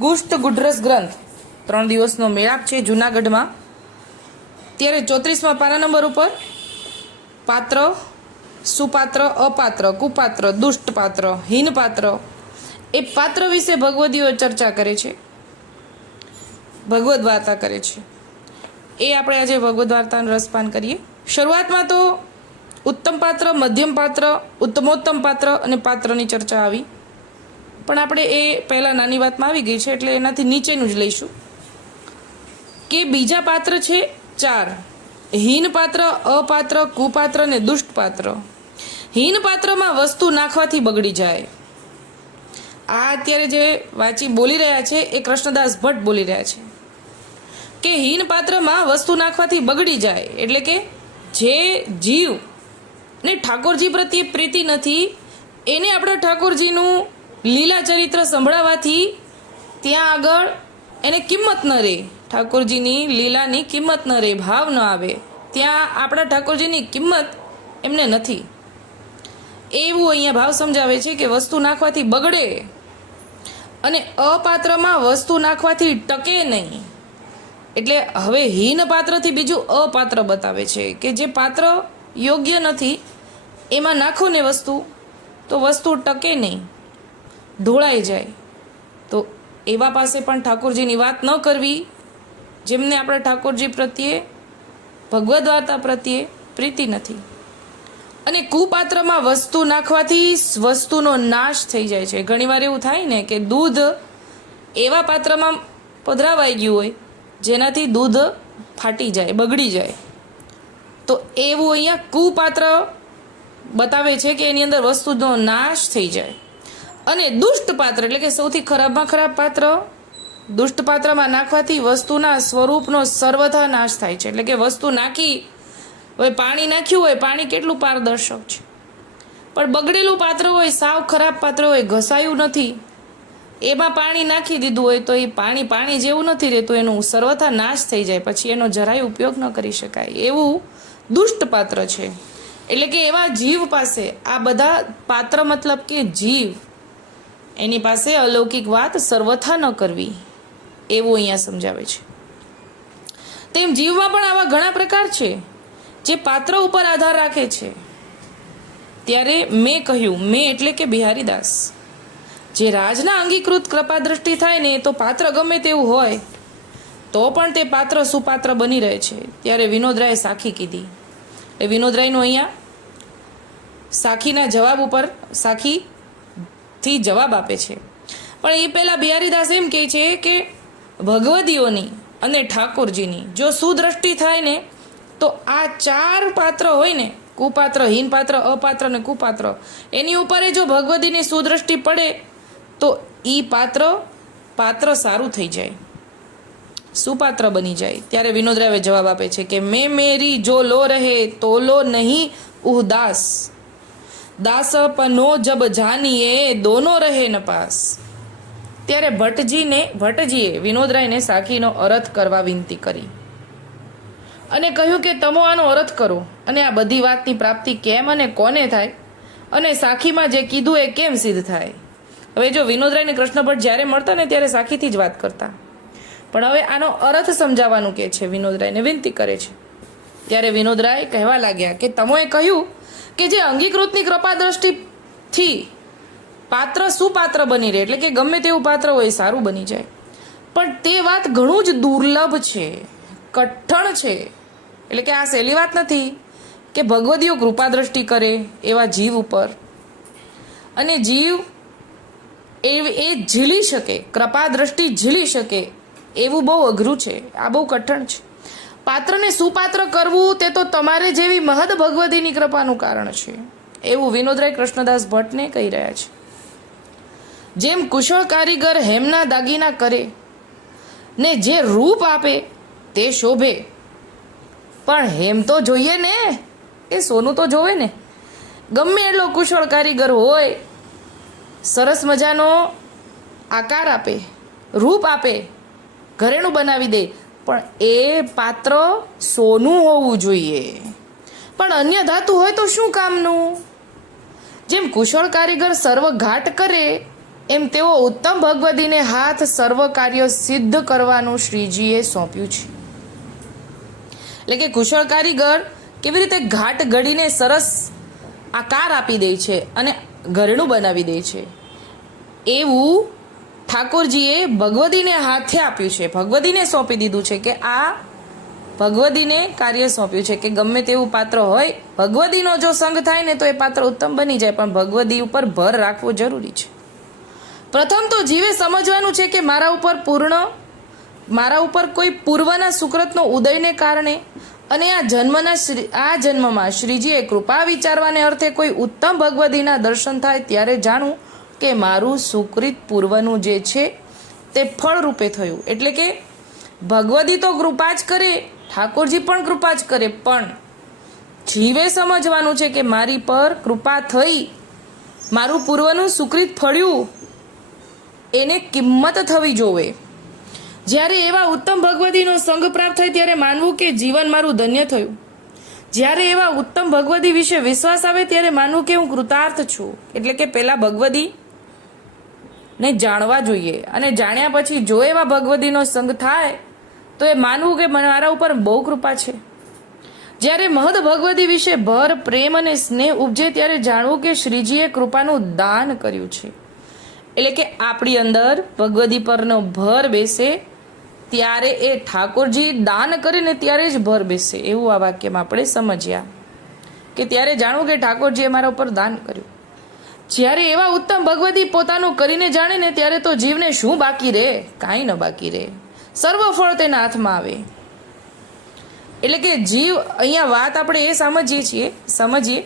ગુષ્ટ ગુઢરસ ગ્રંથ. ત્રણ દિવસનો મેળાપ છે જુનાગઢમાં. ત્યારે ચોત્રીસમાં પારા નંબર ઉપર પાત્ર, સુપાત્ર, અપાત્ર, કુપાત્ર દુષ્ટ પાત્ર હીન પાત્ર એ પાત્ર વિશે ભગવદીઓ ચર્ચા કરે છે. ભગવદ્ વાર્તા કરે છે. એ આપણે આજે ભગવદ વાર્તાનું રસપાન કરીએ. શરૂઆતમાં તો ઉત્તમ પાત્ર, મધ્યમ પાત્ર, ઉત્તમોત્તમ પાત્ર અને પાત્રની ચર્ચા આવી. પણ આપણે એ પહેલાં નાની વાતમાં આવી ગઈ છે, એટલે એનાથી નીચેનું જ લઈશું. કે બીજા પાત્ર છે ચાર. હીન પાત્ર, અપાત્ર, કુપાત્ર ને દુષ્ટ પાત્ર હીન પાત્રમાં વસ્તુ નાખવાથી બગડી જાય. આ અત્યારે જે વાંચી બોલી રહ્યા છે, એ કૃષ્ણદાસ ભટ્ટ બોલી રહ્યા છે. કે હીન પાત્રમાં વસ્તુ નાખવાથી બગડી જાય, એટલે કે જે જીવ ને ઠાકોરજી પ્રત્યે પ્રીતિ નથી, એને આપણે ઠાકોરજીનું લીલા ચરિત્ર સંભળાવવાથી ત્યાં આગળ એને કિંમત ન રહે. ઠાકોરજીની લીલાની કિંમત ન રહે, ભાવ ન આવે. ત્યાં આપણા ઠાકોરજીની કિંમત એમને નથી. એવું અહીંયા ભાવ સમજાવે છે કે વસ્તુ નાખવાથી બગડે અને અપાત્રમાં વસ્તુ નાખવાથી ટકે નહીં. એટલે હવે હીન પાત્રથી બીજું અપાત્ર બતાવે છે કે જે પાત્ર યોગ્ય નથી, એમાં નાખો ને વસ્તુ, તો વસ્તુ ટકે નહીં. ઢોળાઈ જાય. તો એવા પાસે પણ ઠાકોરજીની વાત ન કરવી. જેમને આપણે ઠાકોરજી પ્રત્યે, ભગવદ્ વાર્તા પ્રત્યે પ્રીતિ નથી. અને કુપાત્રમાં વસ્તુ નાખવાથી વસ્તુનો નાશ થઈ જાય છે. ઘણીવાર એવું થાય ને કે દૂધ એવા પાત્રમાં પધરાવાઈ ગયું હોય, જેનાથી દૂધ ફાટી જાય, બગડી જાય. તો એવું અહીંયા કુપાત્ર બતાવે છે કે એની અંદર વસ્તુનો નાશ થઈ જાય. અને દુષ્ટ પાત્ર, એટલે કે સૌથી ખરાબમાં ખરાબ પાત્ર, દુષ્ટ પાત્રમાં નાખવાથી વસ્તુના સ્વરૂપનો સર્વથા નાશ થાય છે. એટલે કે વસ્તુ નાખી, હવે પાણી નાખ્યું હોય, પાણી કેટલું પારદર્શક છે? પણ બગડેલું પાત્ર હોય, સાવ ખરાબ પાત્ર હોય, ઘસાયું નથી, એમાં પાણી નાખી દીધું હોય, તો એ પાણી પાણી જેવું નથી રહેતું, એનું સર્વથા નાશ થઈ જાય. પછી એનો જરાય ઉપયોગ ન કરી શકાય. એવું દુષ્ટ પાત્ર છે. એટલે કે એવા જીવ પાસે આ બધા પાત્ર મતલબ કે જીવ એની પાસે અલૌકિક વાત સર્વથા ન કરવી, એવું અહીંયા સમજાવે છે. તેમ જીવમાં પણ આવા ઘણા પ્રકાર છે, જે પાત્ર ઉપર આધાર રાખે છે. ત્યારે મેં કહ્યું, મેં એટલે કે બિહારીદાસ, જે રાજના અંગીકૃત કૃપા દ્રષ્ટિ થાય ને તો પાત્ર ગમે તેવું હોય, તો પણ તે પાત્ર સુપાત્ર બની રહે છે. ત્યારે વિનોદરાય સાખી કીધી. એ વિનોદરાયનું અહીંયા સાખીના જવાબ ઉપર સાખીથી જવાબ આપે છે. પણ એ પહેલાં બિહારીદાસ એમ કહે છે કે ભગવદીઓની અને ઠાકોરજીની જો સુદ્રષ્ટિ થાય ને, તો આ ચાર પાત્ર હોય ને, કુપાત્ર, હિનપાત્ર, અપાત્ર અને કુપાત્ર, એની ઉપર જો ભગવદીની સુદ્રષ્ટિ પડે, તો એ પાત્ર પાત્ર સારું થઈ જાય. સુપાત્ર બની જાય. ત્યારે વિનોદરાવે જવાબ આપે છે કે મેં મેરી જો લો રહે, તો લો નહીં ઉહદાસ દાસ પનો જબ જાનીએ, દોનો રહે ન પાસ ત્યારે ભટ્ટજીને, ભટ્ટજીએ વિનોદરાયને સાખીનો અરથ કરવા વિનંતી કરી. અને કહ્યું કે, તમો આનો અરથ કરો. અને આ બધી વાતની પ્રાપ્તિ કેમ અને કોને થાય? અને સાખીમાં જે કીધું એ કેમ સિદ્ધ થાય? હવે જો વિનોદરાયને કૃષ્ણ ભટ્ટ જ્યારે મળતા ને ત્યારે સાખીથી જ વાત કરતા. પણ હવે આનો અર્થ સમજાવવાનું કે છે વિનોદરાયને વિનંતી કરે છે. ત્યારે વિનોદરાય કહેવા લાગ્યા કે, તમોએ કહ્યું કે જે અંગીકૃતની કૃપા દ્રષ્ટિથી પાત્ર સુપાત્ર બની રહે, એટલે કે ગમે તેવું પાત્ર હોય સારું બની જાય. પણ તે વાત ઘણું જ દુર્લભ છે, કઠણ છે. એટલે કે આ સહેલી વાત નથી કે ભગવદીઓ કૃપા દ્રષ્ટિ કરે એવા જીવ ઉપર. અને જીવ એ એ ઝીલી શકે, કૃપા દ્રષ્ટિ ઝીલી શકે એવું બહુ અઘરું છે, આ બહુ કઠણ છે. પાત્રને સુપાત્ર કરવું તે તો તમારે જેવી મહદ ભગવદીની કૃપાનું કારણ છે. એવું વિનોદરાય કૃષ્ણદાસ ભટ્ટને કહી રહ્યા છે. જેમ કુશળ કારીગર હેમના દાગીના કરે, ને જે રૂપ આપે તે શોભે. પણ હેમ તો જોઈએ ને, એ સોનું તો જોવે ને. ગમે એટલો કુશળ કારીગર હોય, સરસ મજાનો આકાર આપે, રૂપ આપે, ઘરેણું બનાવી દે પણ એ પાત્ર સોનું હોવું જોઈએ. પણ અન્ય ધાતુ હોય તો શું કામનું? જેમ કુશળ કારીગર સર્વ ઘાટ કરે, એમ તેઓ ઉત્તમ ભગવદીને હાથ સર્વ કાર્ય સિદ્ધ કરવાનું શ્રીજીએ સોંપ્યું છે. એટલે કે કુશળ કારીગર કેવી રીતે ઘાટ ઘડીને સરસ આકાર આપી દે છે અને ઘરણું બનાવી દે છે. એવું ઠાકોરજીએ ભગવદીને હાથે આપ્યું છે. ભગવદીને સોંપી દીધું છે કે આ ભગવદીને કાર્ય સોંપ્યું છે કે ગમે તેવું પાત્ર હોય, ભગવદીનો જો સંગ થાય ને તો એ પાત્ર ઉત્તમ બની જાય, પણ ભગવદી ઉપર ભર રાખવો જરૂરી છે. પ્રથમ તો જીવે સમજવાનું છે કે મારા ઉપર પૂર્ણ, મારા ઉપર કોઈ પૂર્વના સુકૃતનો ઉદયને કારણે અને આ જન્મના શ્રી, આ જન્મમાં શ્રીજીએ કૃપા વિચારવાને અર્થે કોઈ ઉત્તમ ભગવદીના દર્શન થાય ત્યારે જાણું કે મારું સુકૃત પૂર્વનું જે છે, તે ફળરૂપે થયું. એટલે કે ભગવદી તો કૃપા જ કરે, ઠાકોરજી પણ કૃપા જ કરે, પણ જીવે સમજવાનું છે કે મારી પર કૃપા થઈ, મારું પૂર્વનું સુકૃત ફળ્યું, એને કિંમત થવી જોવે. જ્યારે એવા ઉત્તમ ભગવદીનો સંગ પ્રાપ્ત થાય ત્યારે માનવું કે જીવન મારું ધન્ય થયું. જ્યારે એવા ઉત્તમ ભગવદી વિશે વિશ્વાસ આવે ત્યારે માનવું કે હું કૃતાર્થ છું. એટલે કે પહેલાં ભગવદી ને જાણવા જોઈએ. અને જાણ્યા પછી જો એવા ભગવદીનો સંગ થાય, તો એ માનવું કે મારા ઉપર બહુ કૃપા છે. જ્યારે મહદ ભગવદી વિશે ભર, પ્રેમ અને સ્નેહ ઉપજે ત્યારે જાણવું કે શ્રીજીએ કૃપાનું દાન કર્યું છે. એટલે કે આપણી અંદર ભગવદી પરનો ભર બેસે, ત્યારે એ ઠાકોરજી દાન કરીને ત્યારે જ ભર બેસે. એવું આ વાક્યમાં આપણે સમજ્યા. કે ત્યારે જાણવું કે ઠાકોરજીએ મારા ઉપર દાન કર્યું. જ્યારે એવા ઉત્તમ ભગવતી પોતાનું કરીને જાણે ને ત્યારે તો જીવને શું બાકી રહે? કાંઈ ન બાકી રહે. સર્વ ફળ તેના હાથમાં આવે. એટલે કે જીવ, અહીંયા વાત આપણે એ સમજીએ છીએ, સમજીએ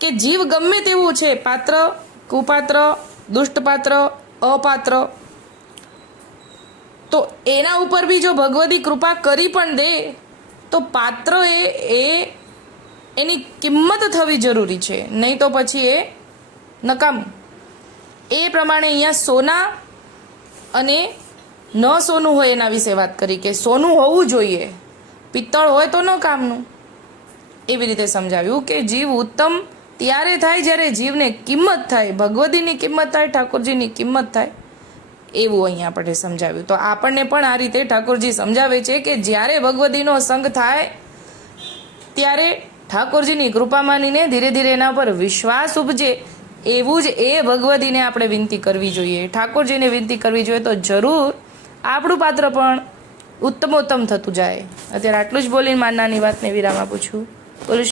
કે જીવ ગમે તેવું છે. પાત્ર, કુપાત્ર, દુષ્ટપાત્ર, અપાત્ર. તો એના ઉપર બી જો ભગવદી કૃપા કરી પણ દે, તો પાત્ર એ એની કિંમત થવી જરૂરી છે. નહીં તો પછી એ નકામ. એ પ્રમાણે અહીંયા સોના અને ન સોનું હોય એના વિશે વાત કરી કે સોનું હોવું જોઈએ. પિત્તળ હોય તો ન કામનું. એવી રીતે સમજાવ્યું કે જીવ ઉત્તમ ત્યારે થાય જ્યારે જીવને કિંમત થાય, ભગવદીની કિંમત થાય, ઠાકોરજીની કિંમત થાય. એવું અહીંયા આપણે સમજાવ્યું. તો આપણને પણ આ રીતે ઠાકોરજી સમજાવે છે કે જ્યારે ભગવદીનો સંગ થાય ત્યારે ઠાકોરજીની કૃપા માનીને ધીરે ધીરે એના પર વિશ્વાસ ઉપજે. એવું જ એ ભગવતીને આપણે વિનંતી કરવી જોઈએ. ઠાકોરજીને વિનંતી કરવી જોઈએ તો જરૂર આપણું પાત્ર પણ ઉત્તમોત્તમ થતું જાય. અત્યારે આટલું જ બોલીને માનનાની વાતને વિરામ આપું છું. બોલું